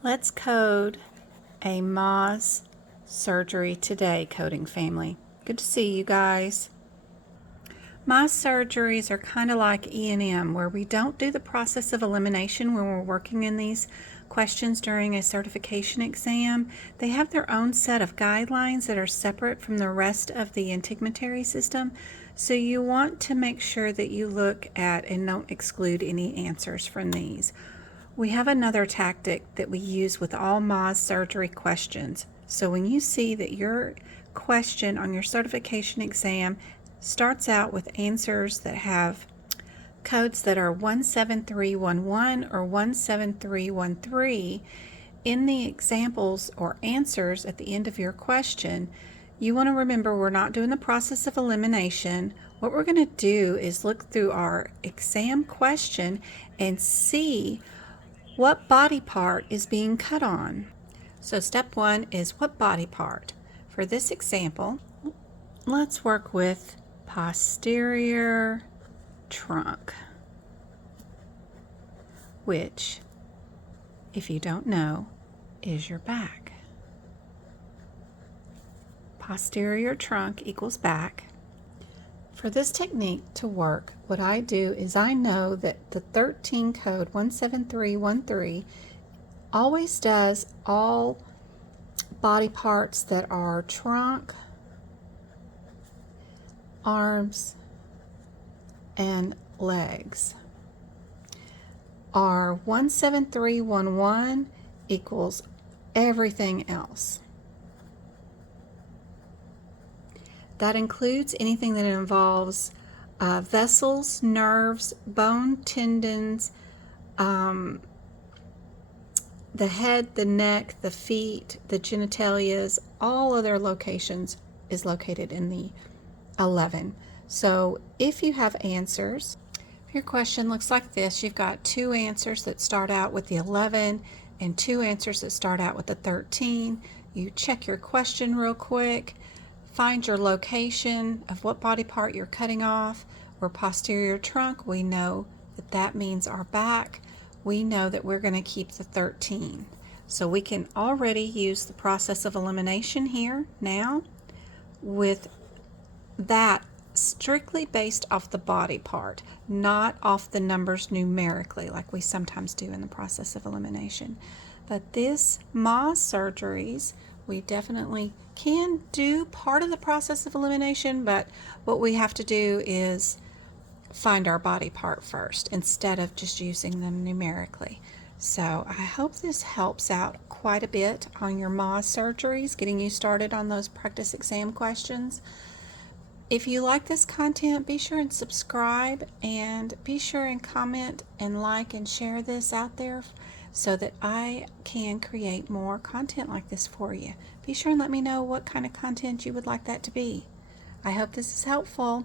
Let's code a Mohs Surgery today, coding family. Good to see you guys. Mohs surgeries are kind of like E&M, where we don't do the process of elimination when we're working in these questions during a certification exam. They have their own set of guidelines that are separate from the rest of the integumentary system. So you want to make sure that you look at and don't exclude any answers from these. We have another tactic that we use with all Mohs surgery questions. So when you see that your question on your certification exam starts out with answers that have codes that are 17311 or 17313, in the examples or answers at the end of your question, you want to remember we're not doing the process of elimination. What we're going to do is look through our exam question and see what body part is being cut on. So step one is what body part. For this example, let's work with posterior trunk, which, if you don't know, is your back. Posterior trunk equals back. For this technique to work, what I do is I know that the 13 code 17313 always does all body parts that are trunk, arms, and legs. Our 17311 equals everything else. That includes anything that involves vessels, nerves, bone, tendons, the head, the neck, the feet, the genitalias, all other locations is located in the 11. So if you have answers, if your question looks like this, you've got two answers that start out with the 11 and two answers that start out with the 13. You check your question real quick. Find your location of what body part you're cutting off. We're posterior trunk. We know that that means our back. We know that we're going to keep the 13. So we can already use the process of elimination here now with that strictly based off the body part, not off the numbers numerically like we sometimes do in the process of elimination. But this Mohs surgeries, we definitely can do part of the process of elimination, but what we have to do is find our body part first instead of just using them numerically. So I hope this helps out quite a bit on your Mohs surgeries, getting you started on those practice exam questions. If you like this content, be sure and subscribe, and be sure and comment and like and share this out there so that I can create more content like this for you. Be sure and let me know what kind of content you would like that to be. I hope this is helpful.